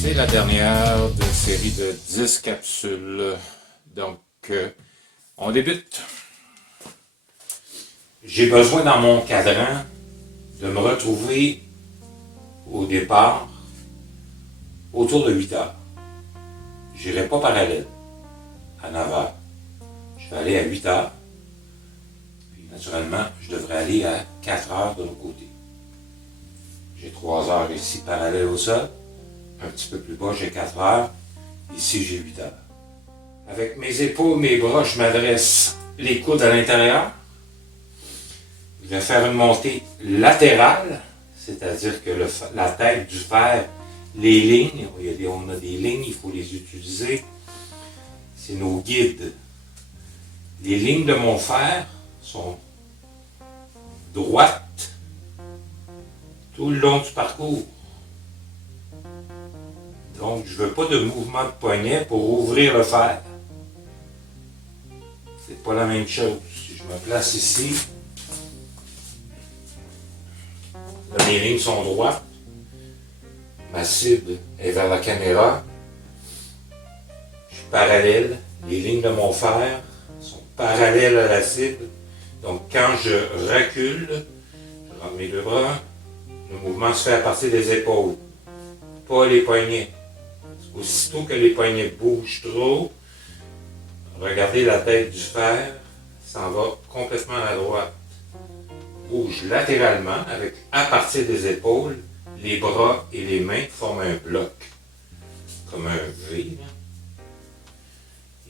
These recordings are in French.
C'est la dernière d'une série de 10 capsules. Donc, on débute. J'ai besoin dans mon cadran de me retrouver au départ autour de 8 heures. Je n'irai pas parallèle à 9 heures. Je vais aller à 8 heures. Puis naturellement, je devrais aller à 4 heures de l'autre côté. J'ai 3 heures ici parallèle au sol. Un petit peu plus bas, j'ai 4 heures. Ici, j'ai 8 heures. Avec mes épaules, mes bras, je m'adresse les coudes à l'intérieur. Je vais faire une montée latérale, c'est-à-dire que la tête du fer, les lignes, on a des lignes, il faut les utiliser. C'est nos guides. Les lignes de mon fer sont droites tout le long du parcours. Donc, je ne veux pas de mouvement de poignet pour ouvrir le fer. C'est pas la même chose. Si je me place ici, là, mes lignes sont droites. Ma cible est vers la caméra. Je suis parallèle. Les lignes de mon fer sont parallèles à la cible. Donc, quand je recule, je rentre mes deux bras, le mouvement se fait à partir des épaules, pas les poignets. Aussitôt que les poignets bougent trop, regardez la tête du fer, s'en va complètement à droite. Bouge latéralement, avec à partir des épaules, les bras et les mains forment un bloc, comme un V. Là.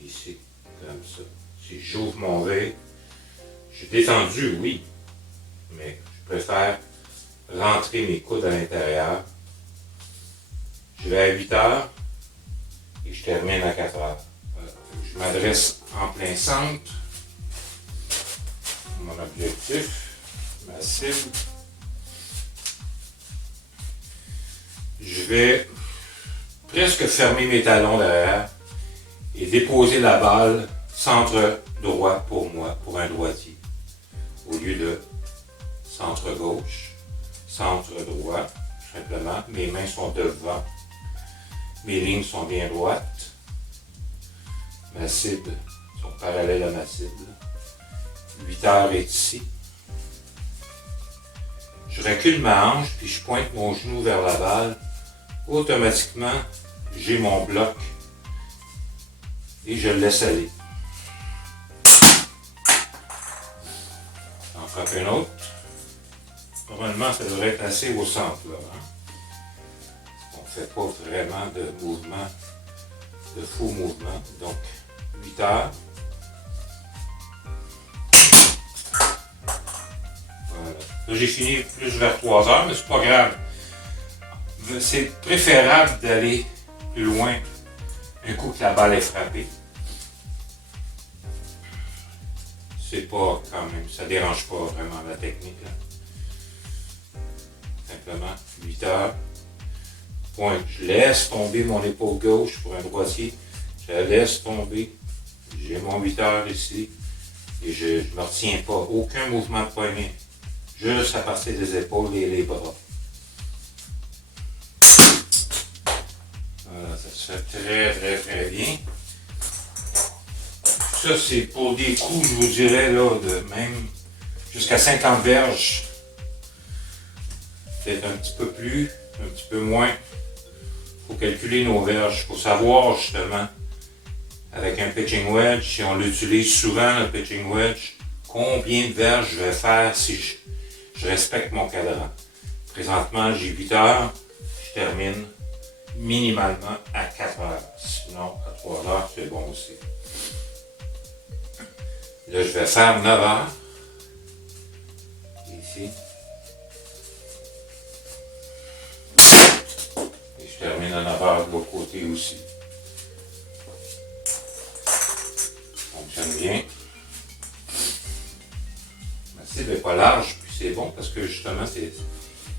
Ici, comme ça. Si j'ouvre mon V, je suis détendu, oui, mais je préfère rentrer mes coudes à l'intérieur. Je vais à 8 heures. Et je termine à 4 heures. Voilà. Je m'adresse en plein centre. Mon objectif, ma cible. Je vais presque fermer mes talons derrière et déposer la balle centre droit pour moi, pour un droitier. Au lieu de centre gauche, centre droit, simplement, mes mains sont devant. Mes lignes sont bien droites. Ma cible sont parallèles à ma cible. 8 heures est ici. Je recule ma hanche puis je pointe mon genou vers la balle. Automatiquement, j'ai mon bloc et je le laisse aller. J'en frappe un autre. Normalement, ça devrait être assez au centre là. Hein? On ne fait pas vraiment de mouvement, de faux mouvement. Donc, 8 heures. Voilà. Là, j'ai fini plus vers 3 heures, mais c'est pas grave. C'est préférable d'aller plus loin un coup que la balle est frappée. C'est pas quand même, ça dérange pas vraiment la technique. Là. Simplement, 8 heures. Point. Je laisse tomber mon épaule gauche pour un droitier. Je la laisse tomber. J'ai mon 8 heures ici. Et je ne me retiens pas. Aucun mouvement de poignet. Juste à partir des épaules et les bras. Voilà, ça se fait très bien. Ça, c'est pour des coups, je vous dirais, là, de même jusqu'à 50 verges. Peut-être un petit peu plus, un petit peu moins. Il faut calculer nos verges. Il faut savoir justement, avec un pitching wedge, si on l'utilise souvent, le pitching wedge, combien de verges je vais faire si je respecte mon cadran. Présentement, j'ai 8 heures, je termine minimalement à 4 heures. Sinon, à 3 heures, c'est bon aussi. Là, je vais faire 9 heures. Ici. Je termine à 9 heures de l'autre côté aussi. Ça fonctionne bien. Ma cible n'est pas large, puis c'est bon parce que justement, il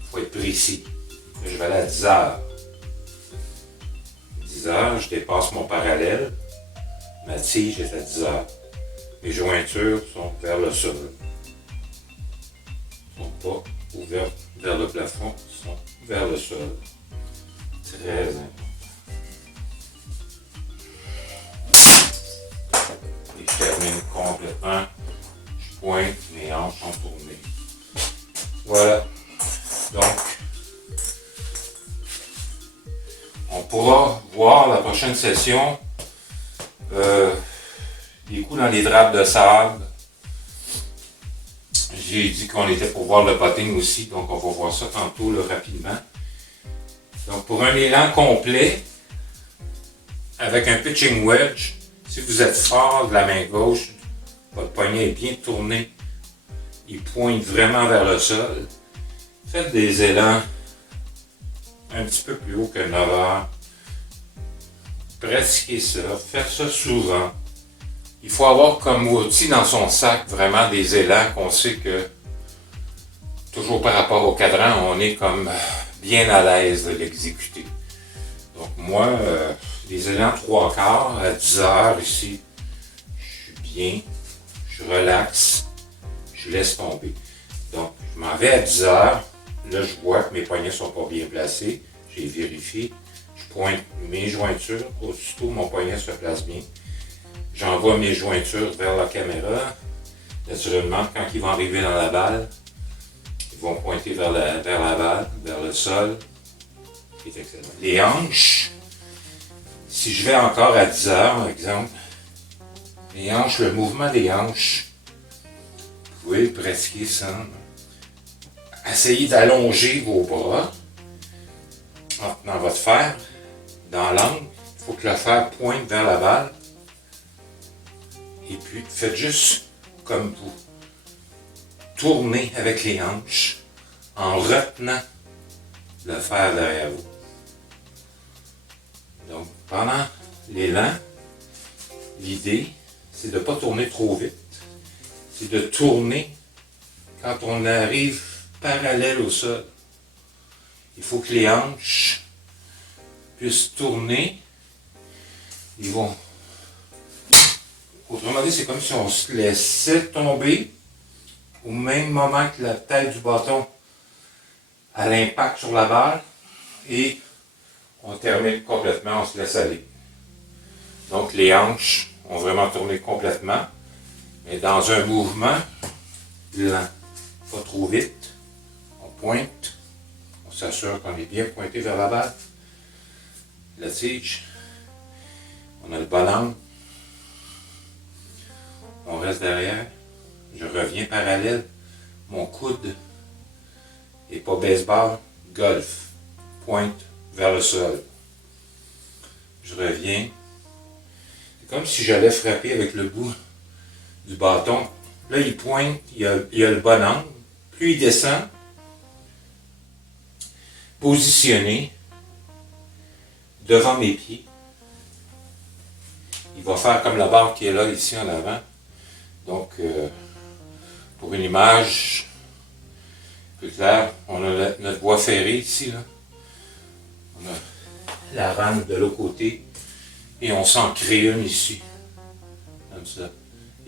faut être précis. Là, je vais aller à 10 heures. 10 heures, je dépasse mon parallèle. Ma tige est à 10 heures. Mes jointures sont vers le sol. Ils ne sont pas ouvertes vers le plafond, ils sont vers le sol. Très important. pointe, mes hanches sont tournées. Voilà. Donc, on pourra voir la prochaine session des coups dans les drapes de sable. J'ai dit qu'on était pour voir le putting aussi, donc on va voir ça tantôt là, rapidement. Donc pour un élan complet, avec un pitching wedge, si vous êtes fort de la main gauche, votre poignet est bien tourné, il pointe vraiment vers le sol. Faites des élans un petit peu plus haut que 9 heures. Pratiquez ça, faites ça souvent. Il faut avoir comme outil dans son sac vraiment des élans qu'on sait que, toujours par rapport au cadran, on est comme bien à l'aise de l'exécuter. Donc moi, les élans 3/4 à 10 heures ici, je suis bien, je relaxe, je laisse tomber. Donc je m'en vais à 10 heures, là je vois que mes poignets sont pas bien placés, j'ai vérifié, je pointe mes jointures, aussitôt mon poignet se place bien. J'envoie mes jointures vers la caméra. Naturellement, quand ils vont arriver dans la balle, ils vont pointer vers la balle, vers le sol. C'est excellent. Les hanches, si je vais encore à 10 heures, par exemple, les hanches, le mouvement des hanches, vous pouvez pratiquer ça. Essayez d'allonger vos bras en tenant votre fer dans l'angle. Il faut que le fer pointe vers la balle. Et puis, faites juste comme vous. Tournez avec les hanches en retenant le fer derrière vous. Donc, pendant l'élan, l'idée, c'est de ne pas tourner trop vite. C'est de tourner quand on arrive parallèle au sol. Il faut que les hanches puissent tourner. Ils vont... Autrement dit, c'est comme si on se laissait tomber au même moment que la tête du bâton à l'impact sur la balle et on termine complètement, on se laisse aller. Donc les hanches ont vraiment tourné complètement, mais dans un mouvement lent, pas trop vite. On pointe, on s'assure qu'on est bien pointé vers la balle. La tige, on a le bon angle. On reste derrière, je reviens parallèle, mon coude et pas baseball, golf, pointe vers le sol. Je reviens, c'est comme si j'allais frapper avec le bout du bâton. Là il pointe, il y a le bon angle, plus il descend, positionné devant mes pieds. Il va faire comme la barre qui est là ici en avant. Donc, pour une image plus claire, on a notre voie ferrée ici. Là. On a la rame de l'autre côté et on s'en crée une ici. Comme ça.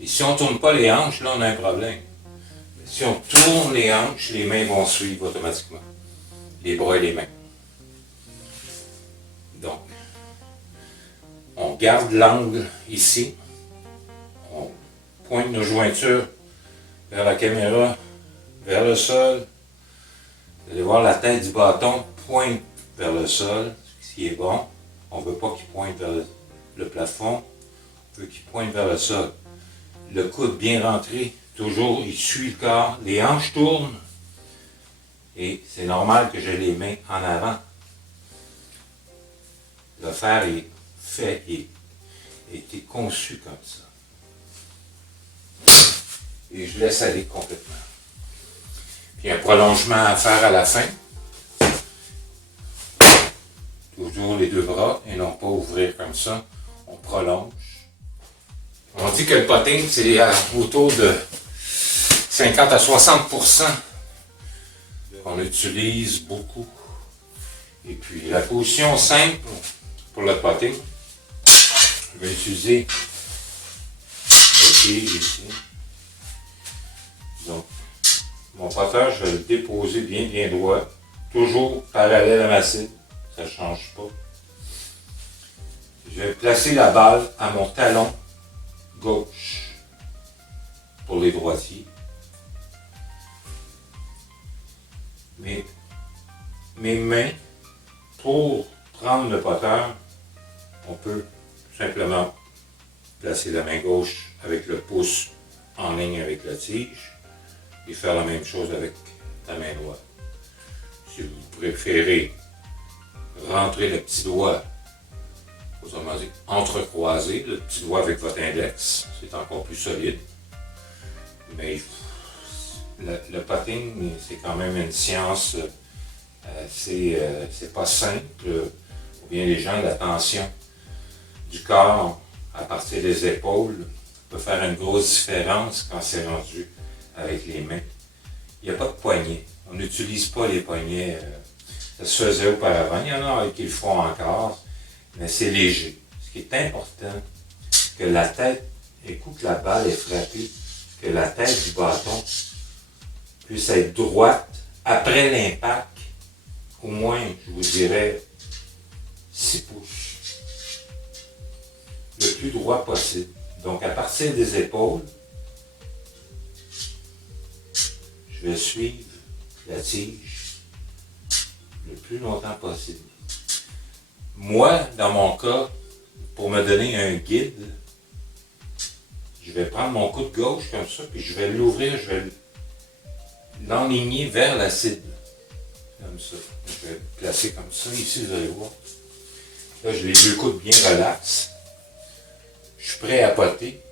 Et si on ne tourne pas les hanches, là, on a un problème. Mais si on tourne les hanches, les mains vont suivre automatiquement. Les bras et les mains. Donc, on garde l'angle ici. On pointe nos jointures vers la caméra, vers le sol. Vous allez voir la tête du bâton pointe vers le sol, ce qui est bon. On ne veut pas qu'il pointe vers le plafond, on veut qu'il pointe vers le sol. Le coude bien rentré, toujours, il suit le corps, les hanches tournent et c'est normal que j'ai les mains en avant. Le fer est fait et a été conçu comme ça. Et je laisse aller complètement. Puis un prolongement à faire à la fin. Toujours les deux bras et non pas ouvrir comme ça. On prolonge. On dit que le putting, c'est autour de 50 à 60% qu'on utilise beaucoup. Et puis la position simple pour le putting, je vais utiliser le pied ici. Donc, mon putter, je vais le déposer bien droit, toujours parallèle à ma cible, ça ne change pas. Je vais placer la balle à mon talon gauche. pour les droitiers. Mes mains, pour prendre le poteur, on peut simplement placer la main gauche avec le pouce en ligne avec la tige et faire la même chose avec la main droite. Si vous préférez rentrer le petit doigt, autrement dit, entrecroiser le petit doigt avec votre index, c'est encore plus solide. Mais le putting, c'est quand même une science, c'est pas simple. Ou bien les gens, la tension du corps à partir des épaules peut faire une grosse différence quand c'est rendu avec les mains. Il n'y a pas de poignet. On n'utilise pas les poignets. Ça se faisait auparavant. Il y en a qui le font encore, mais c'est léger. Ce qui est important, que la tête, écoute que la balle est frappée, que la tête du bâton puisse être droite après l'impact, au moins, je vous dirais, 6 pouces. Le plus droit possible. Donc, à partir des épaules, je vais suivre la tige le plus longtemps possible. Moi, dans mon cas, pour me donner un guide, je vais prendre mon coude gauche comme ça, puis je vais l'ouvrir, je vais l'enligner vers la cible. Comme ça. Je vais le placer comme ça. Ici, vous allez voir. Là, j'ai les deux coudes bien relax. Je suis prêt à poter.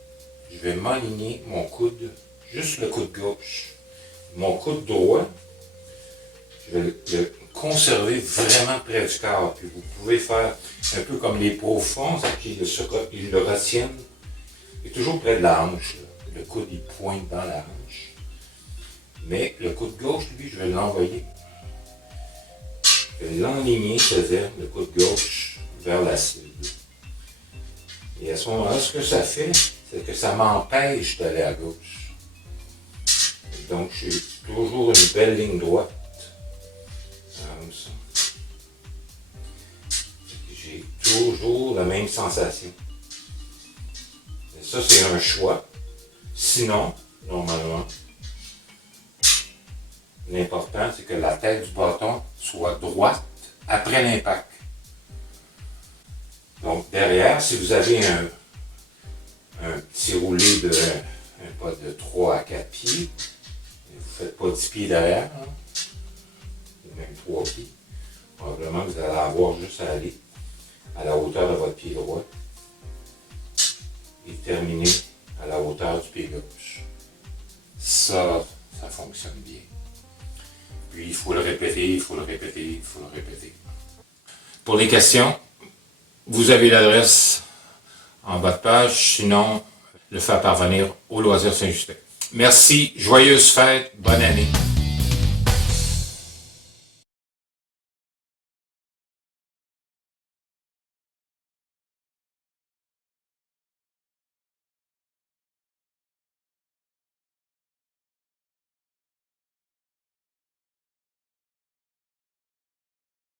Je vais m'aligner mon coude, juste le coude gauche. Mon coude droit, je vais le conserver vraiment près du corps. Puis vous pouvez faire un peu comme les profonds, ils le retiennent. Il est toujours près de la hanche. Là. Le coude, il pointe dans la hanche. Mais le coude gauche, lui, je vais l'envoyer. Je vais l'enligner, c'est-à-dire le coude gauche vers la cible. Et à ce moment-là, ce que ça fait, c'est que ça m'empêche d'aller à gauche. Et donc, j'ai toujours une belle ligne droite. Comme ça. J'ai toujours la même sensation. Et ça, c'est un choix. Sinon, normalement, l'important, c'est que la tête du bâton soit droite après l'impact. Donc, derrière, si vous avez un petit roulé de un pas de 3 à 4 pieds, vous ne faites pas 10 pieds derrière, hein, ou même 3 pieds, probablement vous allez avoir juste à aller à la hauteur de votre pied droit et terminer à la hauteur du pied gauche. Ça fonctionne bien. Puis il faut le répéter, il faut le répéter, il faut le répéter. Pour les questions, vous avez l'adresse en bas de page, sinon le faire parvenir au Loisir Saint-Justin. Merci, joyeuses fêtes, bonne année.